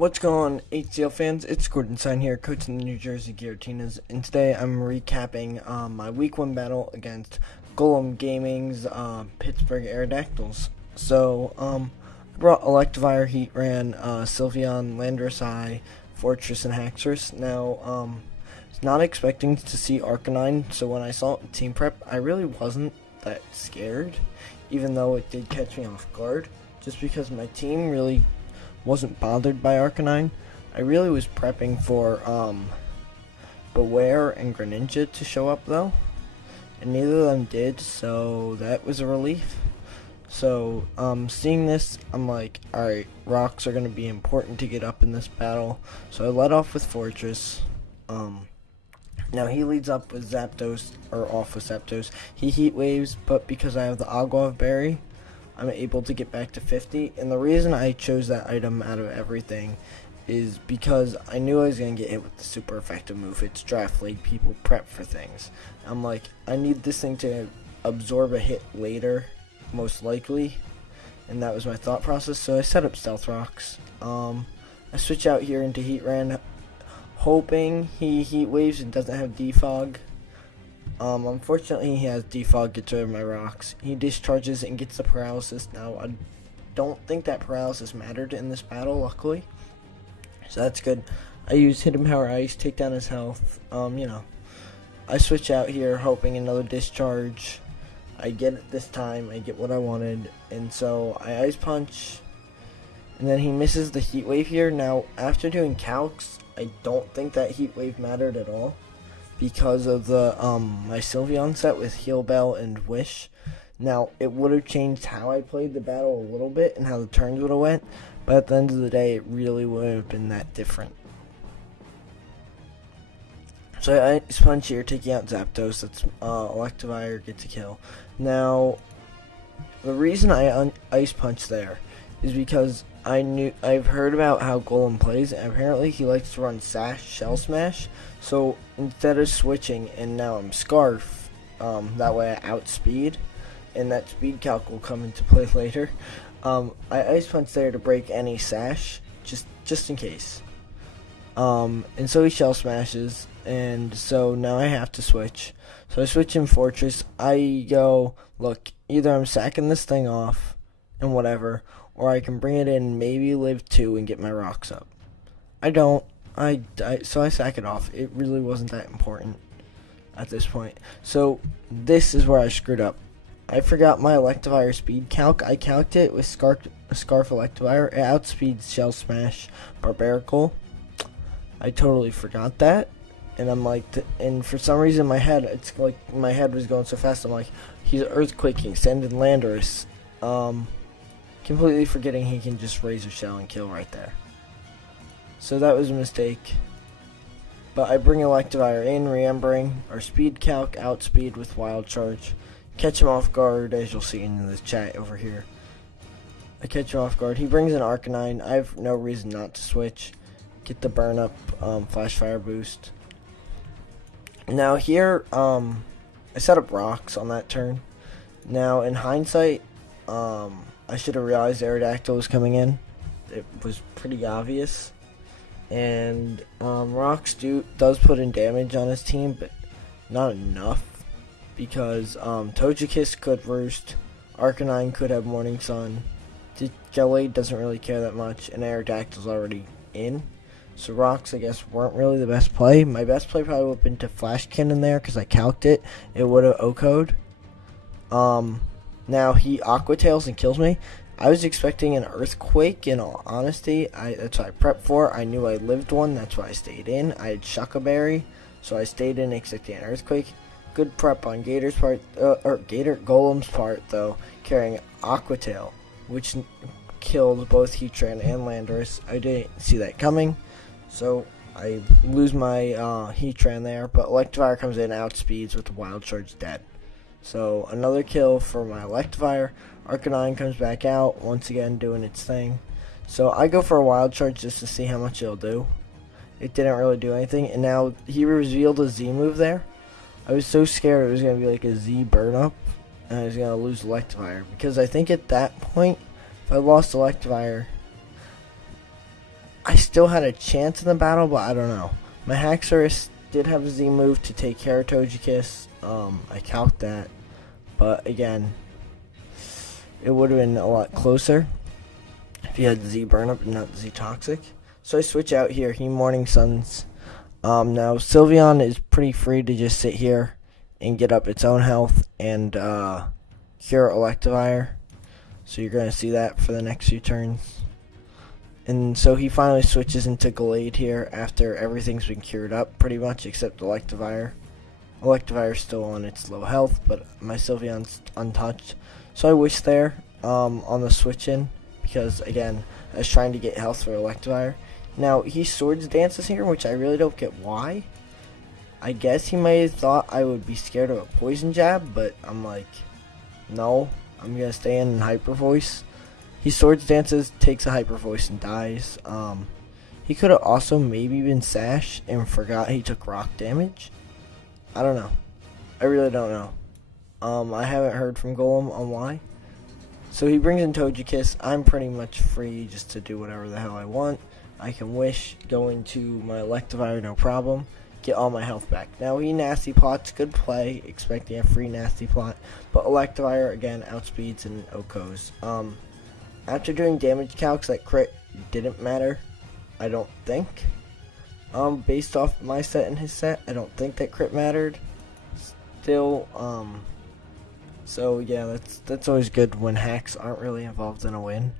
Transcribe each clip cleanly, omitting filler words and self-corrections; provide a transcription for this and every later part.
What's going on, HCL fans? It's Gordon Sine here, coaching the New Jersey Giratinas, and today I'm recapping my Week 1 battle against GolemGaming's Pittsburgh Aerodactyls. So, I brought Electivire, Heatran, Sylveon, Landorus, Fortress, and Haxorus. Now, I was not expecting to see Arcanine, so when I saw it in team prep, I really wasn't that scared, even though it did catch me off guard, just because my team really wasn't bothered by Arcanine. I really was prepping for Beware and Greninja to show up though, and neither of them did, so that was a relief. So seeing this, I'm like, alright, rocks are going to be important to get up in this battle, so I led off with Fortress. Now he leads up with Zapdos, or off with Zapdos. He Heat Waves, but because I have the Agua Berry, I'm able to get back to 50, and the reason I chose that item out of everything is because I knew I was going to get hit with the super effective move. It's Draft League, people prep for things. I'm like, I need this thing to absorb a hit later, most likely, and that was my thought process, so I set up Stealth Rocks. I switch out here into Heatran, hoping he Heat Waves and doesn't have Defog. Unfortunately, he has Defog, gets rid of my rocks. He discharges and gets the paralysis. Now, I don't think that paralysis mattered in this battle, luckily. So that's good. I use Hidden Power Ice, take down his health. I switch out here, hoping another discharge. I get it this time. I get what I wanted. And so, I Ice Punch. And then he misses the Heat Wave here. Now, after doing Calcs, I don't think that Heat Wave mattered at all, because of the my Sylveon set with Heal Bell and Wish. Now, it would have changed how I played the battle a little bit and how the turns would have went, but at the end of the day, it really wouldn't have been that different. So I Ice Punch here, taking out Zapdos. That's Electivire gets a kill. Now, the reason I Ice Punch there is because I've heard about how Golem plays, and apparently he likes to run Sash, Shell Smash. So instead of switching, and now I'm Scarf, that way I outspeed, and that speed calc will come into play later. I Ice Punch there to break any Sash, just in case. And so he Shell Smashes, and so now I have to switch. So I switch in Fortress. I go, look, either I'm sacking this thing off, and whatever, or I can bring it in, maybe live 2 and get my rocks up. I don't. So I sack it off. It really wasn't that important at this point. So this is where I screwed up. I forgot my Electivire speed calc. I calced it with Scarf Electivire. It outspeeds Shell Smash Barbaracle. I totally forgot that. And I'm like, and for some reason my head, it's like my head was going so fast. I'm like, he's Earthquaking, sending Landorus. Completely forgetting he can just Razor Shell and kill right there. So that was a mistake. But I bring Electivire in, remembering our speed calc, outspeed with Wild Charge. Catch him off guard, as you'll see in the chat over here. I catch him off guard. He brings in Arcanine. I have no reason not to switch. Get the burn up, Flash Fire boost. Now here, I set up rocks on that turn. Now in hindsight, I should have realized Aerodactyl was coming in. It was pretty obvious. And Rocks does put in damage on his team, but not enough, because Togekiss could roost, Arcanine could have Morning Sun, Gallade doesn't really care that much, and Aerodactyl's already in. So Rocks, I guess, weren't really the best play. My best play probably would have been to Flash Cannon there, because I calced it. It would have OHKO'd. Now he Aqua Tails and kills me. I was expecting an Earthquake, in all honesty. That's what I prepped for. I knew I lived one, that's why I stayed in. I had Shuckaberry, so I stayed in expecting an Earthquake. Good prep on Gaytor's part, or Golem's part, though, carrying Aqua Tail, which killed both Heatran and Landorus. I didn't see that coming, so I lose my Heatran there, but Electivire comes in, outspeeds with the Wild Charge dead. So another kill for my Electivire. Arcanine comes back out, once again doing its thing. So I go for a Wild Charge just to see how much it'll do. It didn't really do anything, and now he revealed a Z move there. I was so scared it was going to be like a Z burn up, and I was going to lose Electivire, because I think at that point, if I lost Electivire, I still had a chance in the battle, but I don't know. My Haxorus did have a Z move to take care of Togekiss. I calced that, but again, it would have been a lot closer if he had Z burn up and not Z toxic. So I switch out here. He Morning Suns. Now Sylveon is pretty free to just sit here and get up its own health and cure Electivire. So you're going to see that for the next few turns. And so he finally switches into Gallade here after everything's been cured up pretty much except Electivire. Electivire's still on its low health, but my Sylveon's untouched. So I wish there on the switch in because again I was trying to get health for Electivire. Now he Swords Dances here, which I really don't get why. I guess he may have thought I would be scared of a Poison Jab, but I'm like, no, I'm gonna stay in Hyper Voice. He Swords Dances, takes a Hyper Voice and dies. He could have also maybe been Sash and forgot he took rock damage. I don't know. I really don't know. I haven't heard from Golem on why. So he brings in Togekiss. I'm pretty much free just to do whatever the hell I want. I can Wish, go into my Electivire, no problem. Get all my health back. Now he Nasty Plots, good play, expecting a free Nasty Plot. But Electivire, again, outspeeds and OHKOs. After doing damage calcs, that crit didn't matter, I don't think. Based off my set and his set, I don't think that crit mattered. Still, so yeah, that's always good when hacks aren't really involved in a win.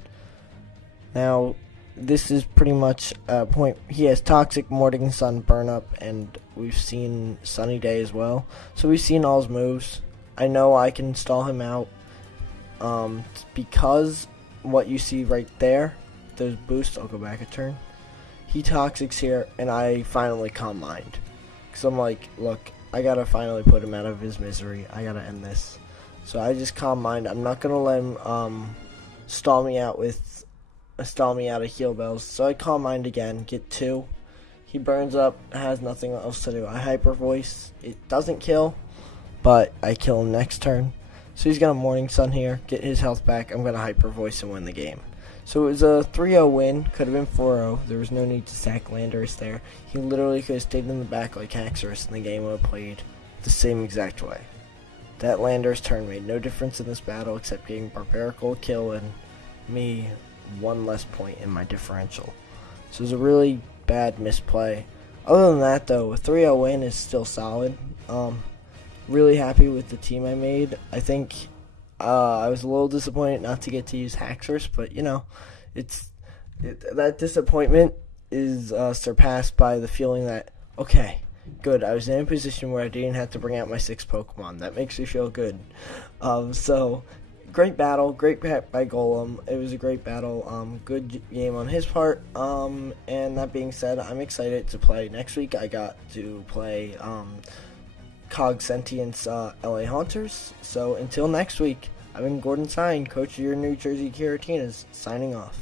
Now, this is pretty much a point. He has Toxic, Morning Sun, Burn Up, and we've seen Sunny Day as well. So we've seen all his moves. I know I can stall him out because what you see right there, those boosts, I'll go back a turn. He Toxics here, and I finally Calm Mind. Because I'm like, look, I gotta finally put him out of his misery. I gotta end this. So I just Calm Mind. I'm not gonna let him stall me out of Heal Bells. So I Calm Mind again, get 2. He burns up, has nothing else to do. I Hyper Voice. It doesn't kill, but I kill him next turn. So he's got a Morning Sun here, get his health back. I'm going to Hyper Voice and win the game. So it was a 3-0 win, could have been 4-0. There was no need to sack Landorus there. He literally could have stayed in the back like Haxorus and the game would have played the same exact way. That Landorus turn made no difference in this battle except getting Barbarical kill and me 1 less point in my differential. So it was a really bad misplay. Other than that though, a 3-0 win is still solid. Really happy with the team I made. I think I was a little disappointed not to get to use Haxorus, but you know, that disappointment is surpassed by the feeling that, okay, good, I was in a position where I didn't have to bring out my 6 Pokemon. That makes me feel good. So, great battle, great pat by Golem. It was a great battle. Good game on his part. And that being said, I'm excited to play. Next week I got to play CogSentient's LA Haunters. So until next week, I've been Gordon Sine, coach of your New Jersey Giratinas, signing off.